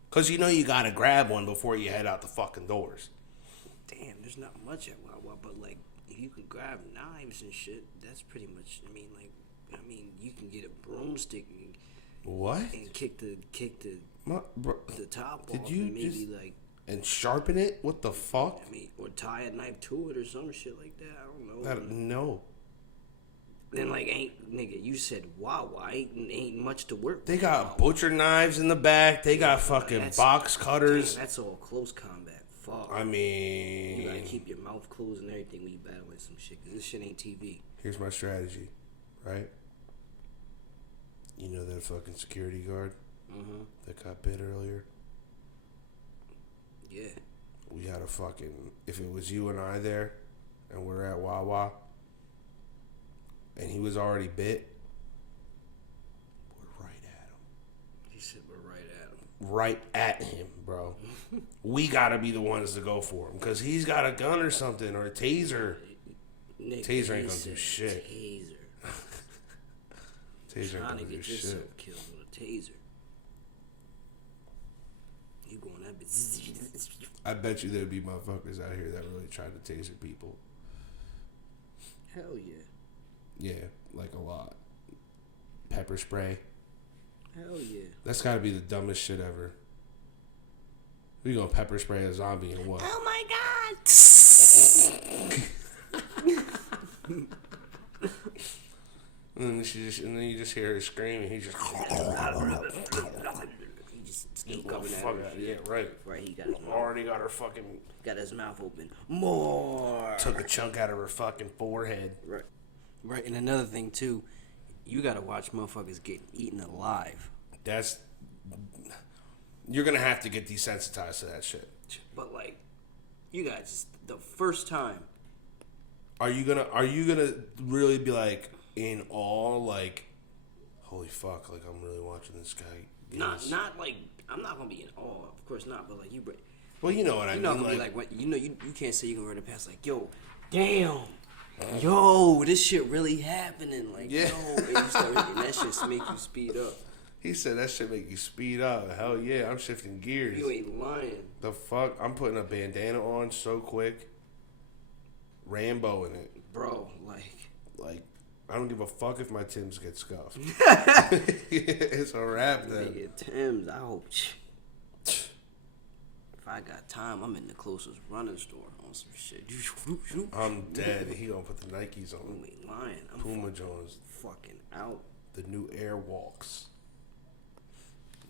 Because you know you gotta grab one before you head out the fucking doors. Damn, there's not much at Wawa, but like if you can grab knives and shit, that's pretty much. I mean, you can get a broomstick What? and kick the the top Did off, you and maybe just like and sharpen it? What the fuck? I mean, or tie a knife to it or some shit like that. I don't know. No. Then like nigga, you said Wawa ain't much to work. They with. got butcher knives in the back. They got fucking box cutters. Damn, that's all close combat. Fuck. I mean, You gotta keep your mouth closed and everything when you battling some shit, cause this shit ain't TV. here's my strategy, right? You know that fucking security guard that got bit earlier? Yeah. We had a fucking, if it was you and I there, and we're at Wawa, and he was already bit, we're right at him. He said we're right at him. Right at him, bro. We gotta be the ones to go for him, because he's got a gun or something, or a taser. Nigga, Taser ain't he gonna do said shit. Taser. Taser ain't Trying gonna to do get yourself shit. killed with a taser. You going that bitch. I bet you there'd be motherfuckers out here that really try to taser people. Hell yeah. Yeah, like a lot. Pepper spray. Hell yeah. That's gotta be the dumbest shit ever. We gonna pepper spray a zombie and what? Oh my god. And then you just hear her scream and he just He just Get keep the coming at fuck her. out. Yeah, right. Right, he got his mouth, Already got her fucking got his mouth open. More. took a chunk out of her fucking forehead. Right. Right, and another thing too, you gotta watch motherfuckers get eaten alive. That's you're gonna have to get desensitized to that shit. But like, you guys, the first time. Are you gonna really be like in awe, like, holy fuck, like I'm really watching this guy? Not like I'm not gonna be in awe, of course not. But like you, Well, you know what I you're mean. not gonna Like, be like what you know. You can't say you can run it past like yo, damn, yo, this shit really happening. Like Yeah. yo, and, you start, and that shit make you speed up. he said that shit make you speed up. Hell yeah, I'm shifting gears. You ain't lying. The fuck, I'm putting a bandana on so quick. Rambo in it. Bro, Like, I don't give a fuck if my Timbs get scuffed. It's a wrap then. nigga, Tim's, I hope. If I got time, I'm in the closest running store on some shit. I'm dead. He gonna put the Nikes You on. ain't lying. I'm Puma Jones. fucking out. The new Airwalks.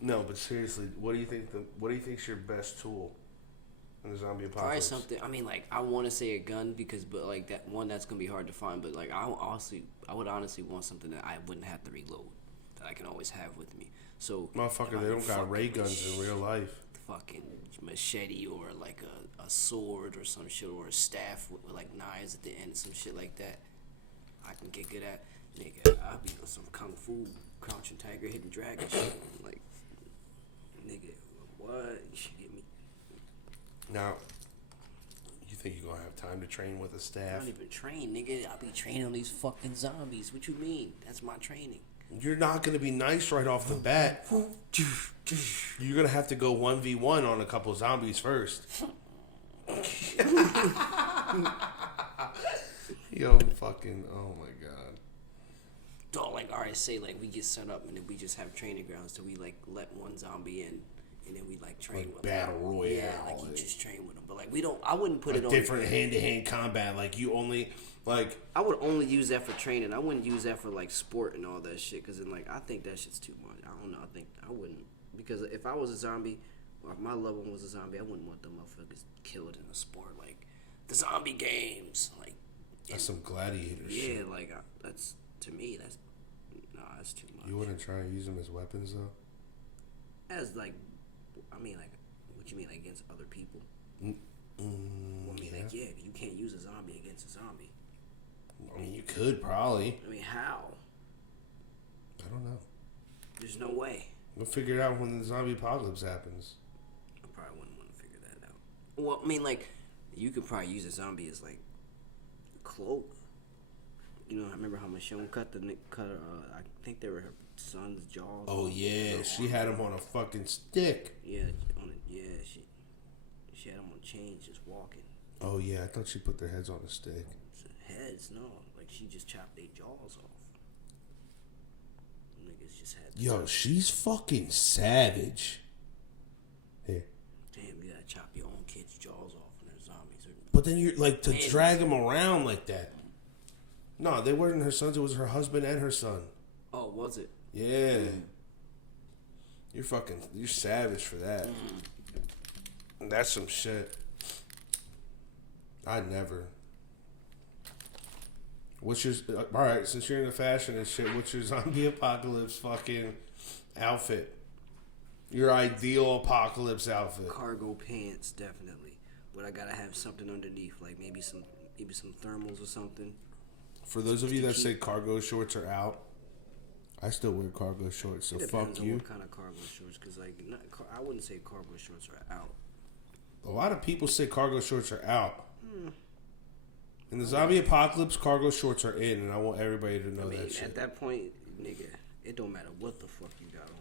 No, but seriously, what do you think's your best tool in the zombie Probably apocalypse? something. I mean, like I want to say a gun but like that one that's gonna be hard to find. But like I would honestly want something that I wouldn't have to reload, that I can always have with me. So Motherfucker, they don't got ray guns in real life. Fucking machete or like a sword or some shit or a staff with like knives at the end, some shit like that. I can get good at. Nigga, I'll be on some kung fu, crouching tiger, hidden dragon shit. Like, nigga, what? You should get me. Now, you think you're gonna have time to train with a I staff? don't even train, nigga. I'll be training on these fucking zombies. What you mean? That's my training. You're not gonna be nice right off the bat. You're gonna have to go 1v1 on a couple zombies first. Yo, fucking, oh my god. Dog, like, alright, say, like, we get set up and then we just have training grounds, so we, like, let one zombie in and then we, like, train Like with battle them. royale. Yeah, like, you just train with them. But, like, I wouldn't put Like it on. different hand-to-hand combat. Like, you only, like... I would only use that for training. I wouldn't use that for, like, sport and all that shit, because then, like, I think that shit's too much. I don't know. I wouldn't. Because if I was a zombie, or if my loved one was a zombie, I wouldn't want them motherfuckers killed in a sport. Like, the zombie games. Like, That's some gladiator shit. yeah, like, that's, to me, that's too much. You wouldn't try and use them as weapons, though? As, like, I mean, like, what you mean, like, against other people? Well, I mean, like, yeah, you can't use a zombie against a zombie. I mean, you could, probably. I mean, how? I don't know. There's no way. We'll figure it out when the zombie apocalypse happens. I probably wouldn't want to figure that out. Well, I mean, like, you could probably use a zombie as, like, a cloak. You know, I remember how Michonne cut I think they were her son's jaws. Oh, yeah. She had him on a fucking stick. Yeah, chains just walking. Oh, yeah, I thought she put their heads on a stick. Heads, no. Like, she just chopped their jaws off. Niggas just had... Yo, she's fucking savage. Here. Damn, you gotta chop your own kids' jaws off when they're zombies. But then you're, like, to drag them around like that. No, they weren't her sons. It was her husband and her son. Oh, was it? Yeah. You're savage for that. That's some shit. I'd never. What's your... Alright, since you're into fashion and shit, what's your zombie apocalypse fucking outfit? Your ideal apocalypse outfit? Cargo pants, definitely. But I gotta have something underneath, like maybe some thermals or something. For those of you that say cargo shorts are out, I still wear cargo shorts, so fuck you. What kind of cargo shorts? Because I wouldn't say cargo shorts are out. A lot of people say cargo shorts are out. In the zombie apocalypse, cargo shorts are in, and I want everybody to know that shit. At that point, nigga, it don't matter what the fuck you got on.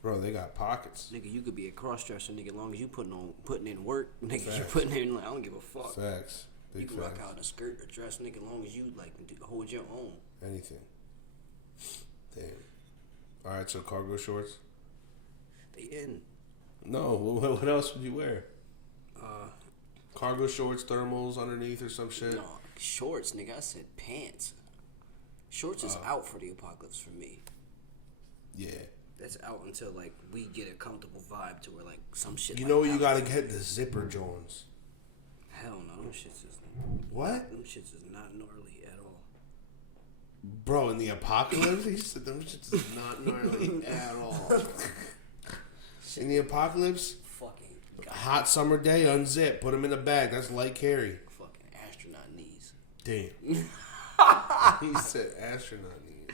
Bro, they got pockets. Nigga, you could be a cross-dresser, nigga, as long as you putting in work. Nigga, Facts. You putting in, like, I don't give a fuck. Facts. You can rock out in a skirt or dress, nigga, as long as you, like, hold your own. Anything. Damn. Alright, so cargo shorts? They in. No, what else would you wear? Cargo shorts, thermals underneath or some shit? No, shorts, nigga. I said pants. Shorts is out for the apocalypse for me. Yeah. That's out until, like, we get a comfortable vibe to where, like, some shit... You know what you gotta get? The zipper Jones. Hell no, them shits is... What? Them shits is not gnarly at all. Bro, in the apocalypse? He said them shits is not gnarly at all. In the apocalypse? Fucking... Hot summer day, unzip, put them in a bag. That's light carry. Fucking astronaut knees. Damn. He said astronaut knees.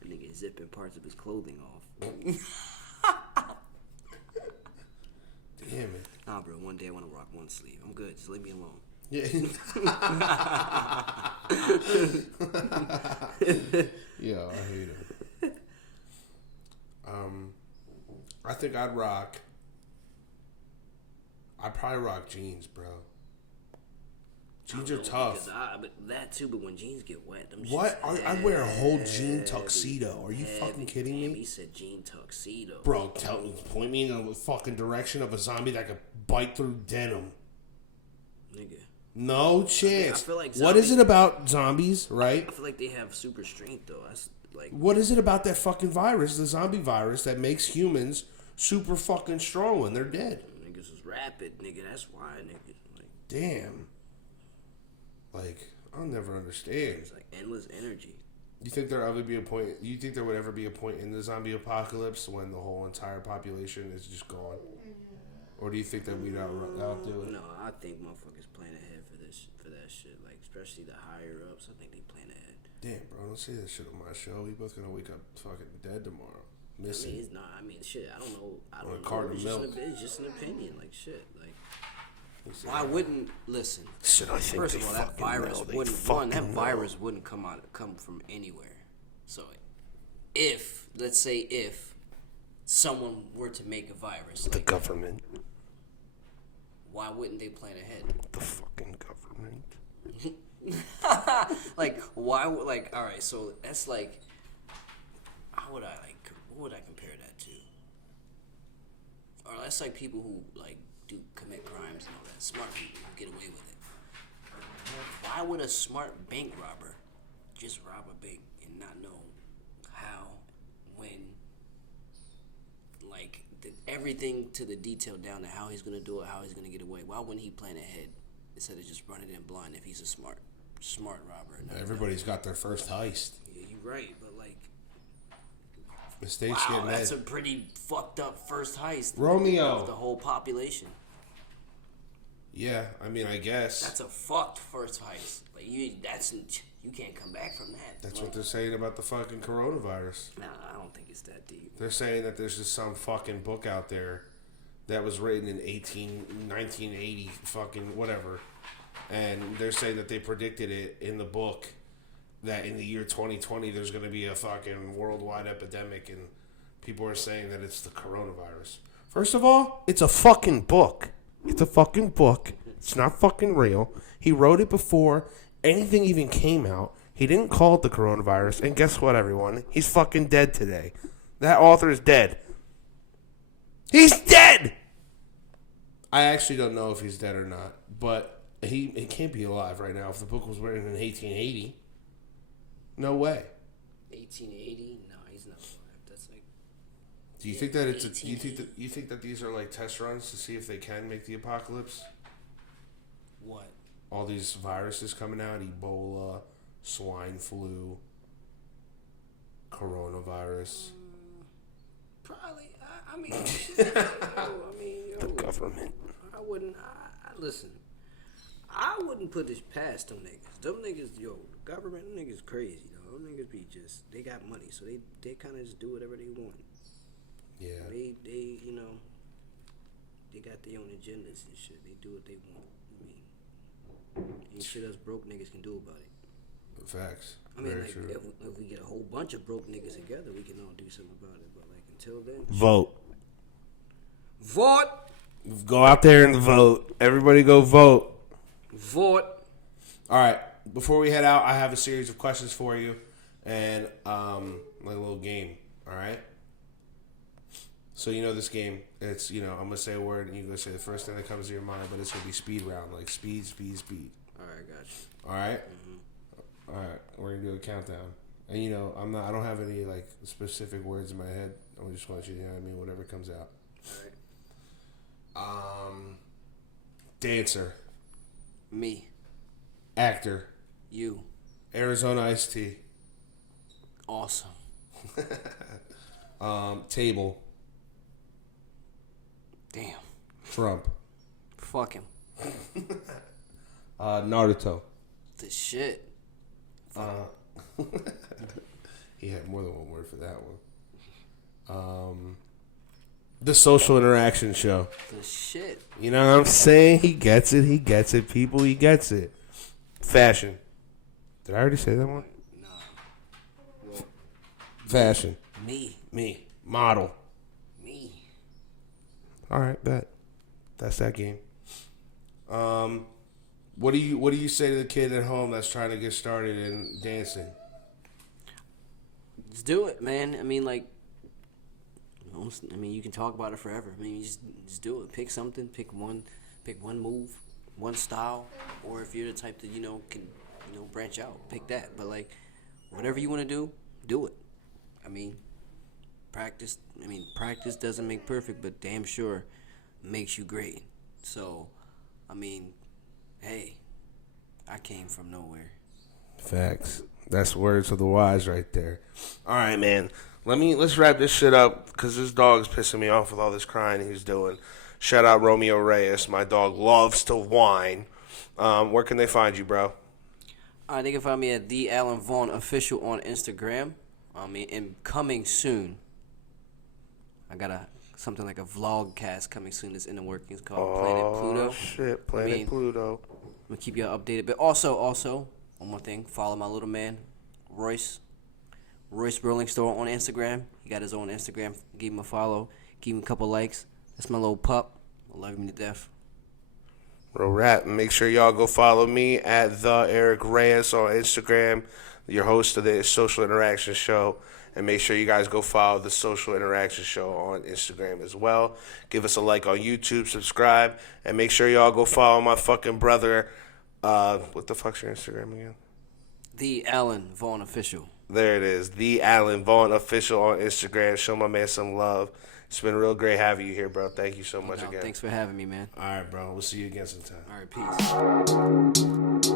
That nigga zipping parts of his clothing off. Damn it. Nah, bro, one day I want to rock one sleeve. I'm good. Just leave me alone. Yeah. Yo, I hate him. I think I'd probably rock jeans, bro. Jeans are tough. But that too, but when jeans get wet, them what? I'd wear a whole jean tuxedo. Are you fucking kidding me? He said jean tuxedo. Bro, point me in the fucking direction of a zombie that could bite through denim. Nigga. No chance. I feel like what is it about zombies, right? I feel like they have super strength, though. That's like... What is it about that fucking virus, the zombie virus, that makes humans super fucking strong when they're dead? Niggas is rapid, nigga. That's why, nigga. Like, damn. Like, I'll never understand. It's like endless energy. You think there would ever be a point in the zombie apocalypse when the whole entire population is just gone? Or do you think that we'd outdo it? No, I think motherfuckers plan ahead for that shit. Like, especially the higher ups, I think they plan ahead. Damn, bro, don't say that shit on my show. We both gonna wake up fucking dead tomorrow. Missing. I mean, it's not. I mean, shit. I don't know. It's just an opinion. Like, shit. Like, why wouldn't listen? Shit, I think first of all, that virus wouldn't come from anywhere. So, let's say if someone were to make a virus, the government. Why wouldn't they plan ahead? The fucking government. Like, why would, like, all right, so that's like, what would I compare that to? Or that's like people who, like, do commit crimes and all that. Smart people who get away with it. Why would a smart bank robber just rob a bank and not know how, when, like, everything to the detail down to how he's going to do it, how he's going to get away? Why wouldn't he plan ahead instead of just running in blind if he's a smart robber? Everybody's got their first heist. Yeah, you're right, but, like, mistakes get made. That's a pretty fucked up first heist. Romeo. Of the whole population. Yeah, I mean, I guess. That's a fucked first heist. Like, you can't come back from that. That's what they're saying about the fucking coronavirus. Nah, I don't think it's that deep. They're saying that there's just some fucking book out there that was written in 1980 fucking whatever. And they're saying that they predicted it in the book that in the year 2020 there's going to be a fucking worldwide epidemic, and people are saying that it's the coronavirus. First of all, it's a fucking book. It's a fucking book. It's not fucking real. He wrote it before anything even came out. He didn't call it the coronavirus. And guess what, everyone? He's fucking dead today. That author is dead. He's dead! I actually don't know if he's dead or not, but he can't be alive right now if the book was written in 1880. No way. 1880? No, he's not alive. That's like. Do you think that you think that these are like test runs to see if they can make the apocalypse? What? All these viruses coming out, Ebola, swine flu, coronavirus. Probably. I mean, The government. I wouldn't. Listen. I wouldn't put this past them niggas. Them niggas, the government, them niggas crazy, though. Them niggas be just, they got money, so they kind of just do whatever they want. Yeah. They they got their own agendas and shit. They do what they want. I mean, ain't shit us broke niggas can do about it. Facts. I mean, Very like, true. if we get a whole bunch of broke niggas together, we can all do something about it. But, like, until then... Vote. Vote! Go out there and vote. Everybody go vote. Vote! All right. Before we head out, I have a series of questions for you and like a little game. All right? So you know this game. It's, I'm going to say a word and you're going to say the first thing that comes to your mind, but it's going to be speed round. Like speed, speed, speed. All right, got you. All right? Mm-hmm. All right. We're going to do a countdown. And, I don't have any, like, specific words in my head. I just want you to, whatever comes out. All right. Dancer. Me. Actor. You. Arizona iced tea. Awesome. Table. Damn. Trump. Fuck him. Naruto. The shit. He had more than one word for that one. The social interaction show. The shit. You know what I'm saying? He gets it. He gets it. People, he gets it. Fashion. Did I already say that one? Nah. Well, Fashion. me. Model. Me. All right, bet. That's that game. What do you say to the kid at home that's trying to get started in dancing? Just do it, man. I mean, like, you can talk about it forever. I mean, you just do it. Pick something. Pick one move, one style, or if you're the type that can branch out, pick that. But like, whatever you want to do it. I mean, practice doesn't make perfect, but damn sure makes you great. So, I mean, hey, I came from nowhere. Facts. That's words of the wise right there. All right, man. Let's wrap this shit up because this dog's pissing me off with all this crying he's doing. Shout out Romeo Reyes. My dog loves to whine. Where can they find you, bro? They can find me at the Allen Vaughn official on Instagram. And coming soon, I got something like a vlogcast coming soon that's in the workings called Planet Pluto. Oh shit, Planet Pluto. I'm gonna keep y'all updated. But also, one more thing, follow my little man, Royce Rolling Store on Instagram. He got his own Instagram. Give him a follow. Give him a couple likes. That's my little pup. I love him to death. Real rap. Make sure y'all go follow me at the Erik Reyes on Instagram, your host of the Social Interaction Show. And make sure you guys go follow the Social Interaction Show on Instagram as well. Give us a like on YouTube, subscribe, and make sure y'all go follow my fucking brother. What the fuck's your Instagram again? The Allen Vaughn official. There it is. The Allen Vaughn official on Instagram. Show my man some love. It's been real great having you here, bro. Thank you so much again. Thanks for having me, man. All right, bro. We'll see you again sometime. All right, peace.